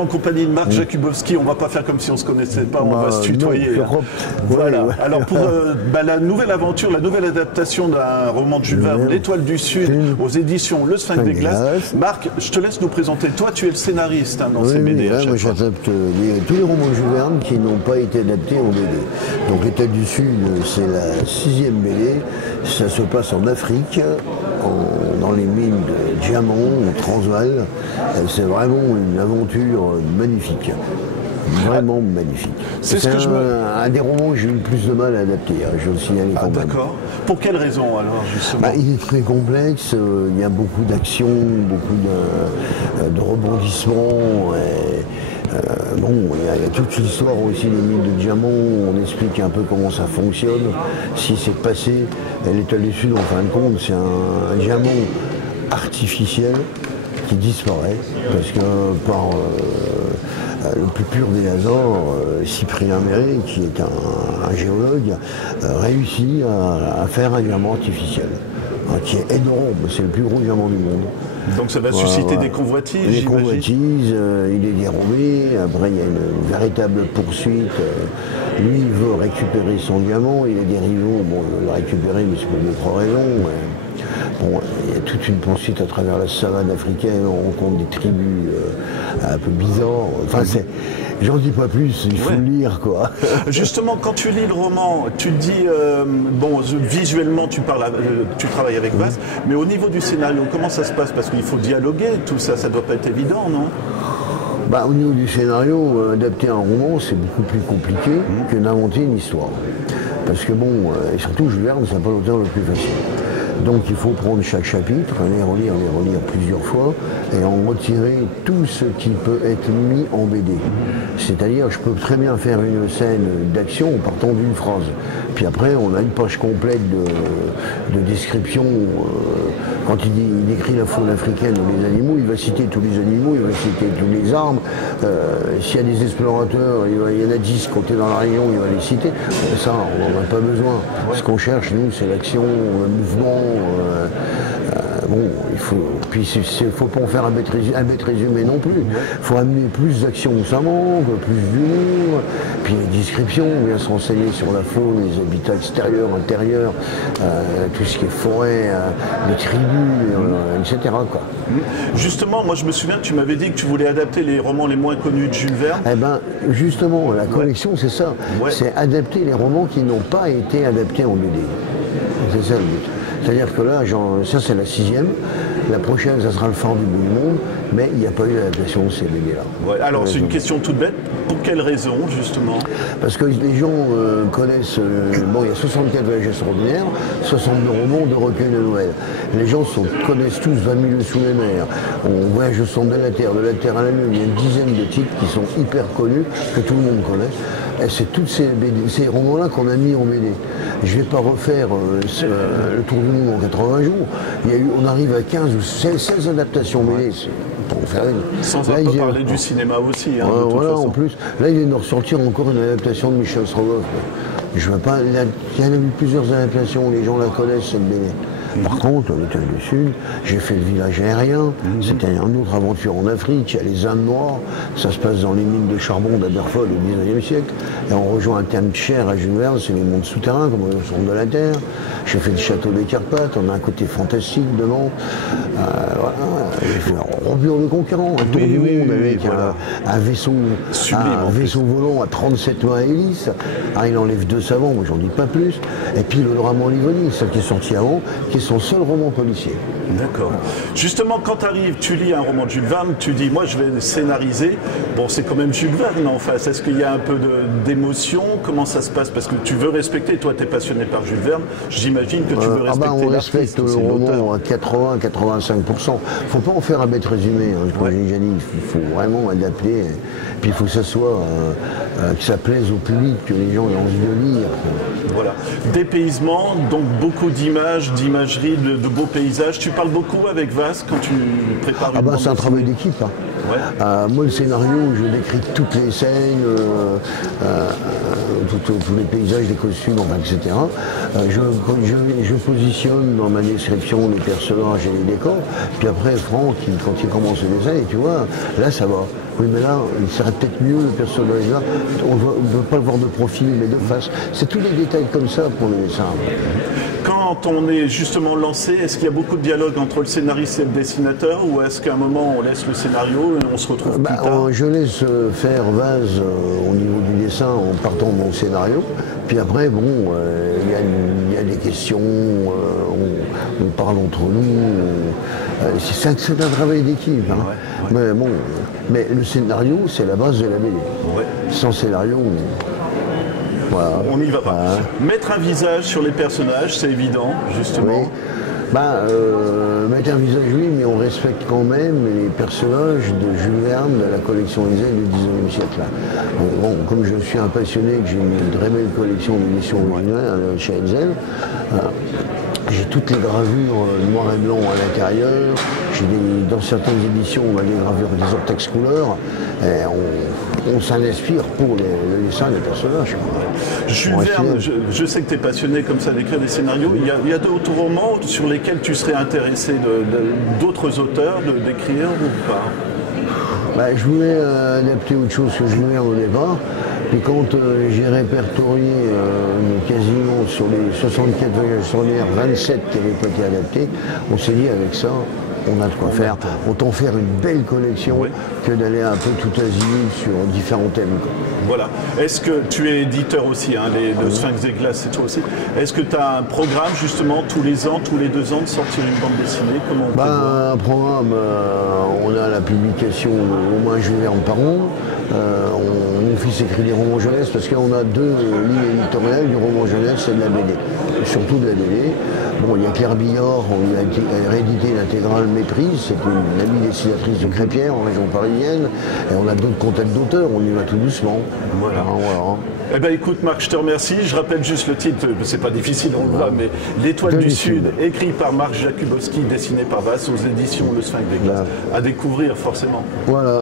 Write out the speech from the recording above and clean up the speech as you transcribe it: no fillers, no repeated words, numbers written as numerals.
en compagnie de Marc Jakubowski. On va pas faire comme si on se connaissait pas, on va se tutoyer. Non, voilà. Alors pour la nouvelle aventure, la nouvelle adaptation d'un roman de Jules Verne, L'Étoile du Sud, aux éditions Le Sphinx des Glaces. Marc, je te laisse nous présenter. Toi, tu es le scénariste dans ces BD. Moi, j'adapte tous les romans de Jules Verne qui n'ont pas été adaptés en BD. Donc L'Étoile du Sud, c'est la 6e BD. Ça se passe en Afrique, dans les mines de diamants, au Transvaal. C'est vraiment une aventure magnifique. Vraiment magnifique. C'est un des romans que j'ai eu le plus de mal à adapter, je le signale quand même. D'accord. Pour quelle raison alors, justement? Il est très complexe, il y a beaucoup d'action, beaucoup de rebondissements. Il y a toute l'histoire aussi des mines de diamants, on explique un peu comment ça fonctionne, si c'est passé. L'Étoile du Sud, en fin de compte, c'est un diamant artificiel qui disparaît, parce que par le plus pur des hasards, Cyprien Méré, qui est un géologue, réussit à faire un diamant artificiel, qui est énorme, c'est le plus gros diamant du monde. Donc ça va susciter des convoitises, Des convoitises, il est dérobé, après il y a une véritable poursuite. Lui, il veut récupérer son diamant, il a des rivaux, il veut le récupérer, mais c'est pour d'autres raisons. Il y a toute une poursuite à travers la savane africaine, on rencontre des tribus un peu bizarres. Enfin, j'en dis pas plus, il faut le lire, quoi. Justement, quand tu lis le roman, tu te dis, visuellement, tu travailles avec Vasse, mais au niveau du scénario, comment ça se passe? Parce qu'il faut dialoguer, tout ça, ça doit pas être évident, non? Au niveau du scénario, adapter un roman, c'est beaucoup plus compliqué que d'inventer une histoire. Parce que et surtout Jules Verne, c'est pas l'auteur le plus facile. Donc il faut prendre chaque chapitre, les relire plusieurs fois et en retirer tout ce qui peut être mis en BD. C'est-à-dire, je peux très bien faire une scène d'action en partant d'une phrase. Puis après, on a une page complète de description. Quand il décrit la faune africaine ou les animaux, il va citer tous les animaux, il va citer tous les arbres. S'il y a des explorateurs, il y en a 10 côté dans la région, il va les citer. Ça, on n'en a pas besoin. Ce qu'on cherche, nous, c'est l'action, le mouvement. Puis il faut pas en faire un bête résumé non plus. Il faut amener plus d'action où ça manque, plus d'humour, puis les descriptions, on vient s'enseigner sur la faune, les habitats extérieurs, intérieurs, tout ce qui est forêt, les tribus, etc. quoi. Justement, moi je me souviens que tu m'avais dit que tu voulais adapter les romans les moins connus de Jules Verne. Justement, la collection c'est ça, c'est adapter les romans qui n'ont pas été adaptés en BD. C'est ça le but. C'est-à-dire que là, ça c'est la 6e, la prochaine ça sera Le Phare du bout du monde, mais il n'y a pas eu d'adaptation de ces BD-là. Alors c'est une question toute bête, pour quelle raison justement? Parce que les gens connaissent, il y a 64 voyages extraordinaires, 62 romans de recueils de Noël. Les gens connaissent tous 20 000 sous les mers, on voyage au centre de la Terre à la Lune, il y a une dizaine de titres qui sont hyper connus, que tout le monde connaît. Et c'est tous ces romans-là qu'on a mis en BD. Je ne vais pas refaire le tour du monde en 80 jours. On arrive à 15 ou 16 adaptations BD. Pour en faire une. Sans pas parler du cinéma aussi. De toute façon. En plus. Là, il vient de ressortir encore une adaptation de Michel Strogoff. Je vois pas. Il y en a eu plusieurs adaptations, les gens la connaissent cette BD. Par contre, l'Étoile du Sud, j'ai fait le village aérien, c'était une autre aventure en Afrique, il y a les Indes noires, ça se passe dans les mines de charbon d'Aberfoyle au XIXe siècle, et on rejoint un terme cher à Jules Verne, c'est les mondes souterrains, comme le centre de la Terre. J'ai fait le château des Carpates, on a un côté fantastique devant. J'ai fait Remplir le Conquérant, un tour du monde avec un vaisseau, vaisseau volant à 37 mains à hélice. Il enlève 2 savants, moi j'en dis pas plus. Et puis le drame en Livonie, celle qui est sortie avant, qui est son seul roman policier. D'accord. Justement, quand tu lis un roman de Jules Verne, tu dis, moi je vais le scénariser. Bon, c'est quand même Jules Verne en face. Est-ce qu'il y a un peu d'émotion? Comment ça se passe? Parce que tu veux respecter, toi tu es passionné par Jules Verne, j'imagine que tu veux respecter on respecte le roman à 80-85%. Faut pas en faire un bête résumé, comme j'ai déjà dit, il faut vraiment adapter. Puis il faut que ça soit, que ça plaise au public, que les gens aient envie de lire. Voilà. Dépaysement, donc beaucoup d'images d'imagerie, de beaux paysages. Tu parles beaucoup avec Vas quand tu prépares une bande c'est un dessinée. travail d'équipe. Hein. Ouais. Moi, le scénario, je décris toutes les scènes, tous les paysages, les costumes, enfin, etc. Je positionne dans ma description les personnages et les décors. Puis après, Franck, quand il commence le dessin, et tu vois, là, ça va. Oui, mais là, il serait peut-être mieux, le personnage là. On ne veut pas le voir de profil, mais de face. C'est tous les détails comme ça pour le dessin. Quand on est justement lancé, est-ce qu'il y a beaucoup de dialogue entre le scénariste et le dessinateur, ou est-ce qu'à un moment on laisse le scénario et on se retrouve plus tard? Je laisse faire Vaz au niveau du dessin en partant de mon scénario. Puis après, bon, il y a des questions, on parle entre nous. C'est un travail d'équipe. Hein. Ouais. Mais bon, le scénario, c'est la base de la BD. Ouais. Sans scénario, voilà. On n'y va pas. Mettre un visage sur les personnages, c'est évident, justement. Oui. Mettre un visage, oui, mais on respecte quand même les personnages de Jules Verne, de la collection Ezel du XIXe siècle. Là. Bon, comme je suis un passionné, que j'ai une très belle collection d'éditions originales chez Ezel, j'ai toutes les gravures noir et blanc à l'intérieur. Dans certaines éditions, on a des gravures, des ortex couleurs. Et on s'en inspire pour le dessin des personnages. Jules Verne, je sais que tu es passionné comme ça d'écrire des scénarios. Il y a d'autres romans sur lesquels tu serais intéressé, d'autres auteurs, d'écrire ou pas? Je voulais adapter autre chose que Jules Verne au départ. Puis quand j'ai répertorié quasiment sur les 64 voyages extraordinaires, 27 qui n'avaient pas été adaptés, on s'est dit avec ça, on a de quoi faire. Autant faire une belle collection que d'aller un peu tout azimut sur différents thèmes. Voilà. Est-ce que tu es éditeur aussi, hein, de Sphinx des Glaces, c'est toi aussi? Est-ce que tu as un programme justement tous les ans, tous les 2 ans de sortir une bande dessinée? Comment on peut voir? Un programme, on a la publication au moins Jules Verne par an. Mon fils écrit des romans jeunesse parce qu'on a 2 lignes éditoriales, du roman jeunesse et de la BD, surtout de la BD. Bon, il y a Claire Billard, on lui a réédité l'intégrale Méprise, c'est une amie dessinatrice de Crépierre en région parisienne, et on a d'autres contacts d'auteurs, on y va tout doucement. Voilà. Eh bien écoute Marc, je te remercie. Je rappelle juste le titre, c'est pas difficile, on le voit, mais L'Étoile du Sud, écrit par Marc Jakubowski, dessiné par Vas aux éditions Le Sphinx des Glaces. À découvrir forcément. Voilà.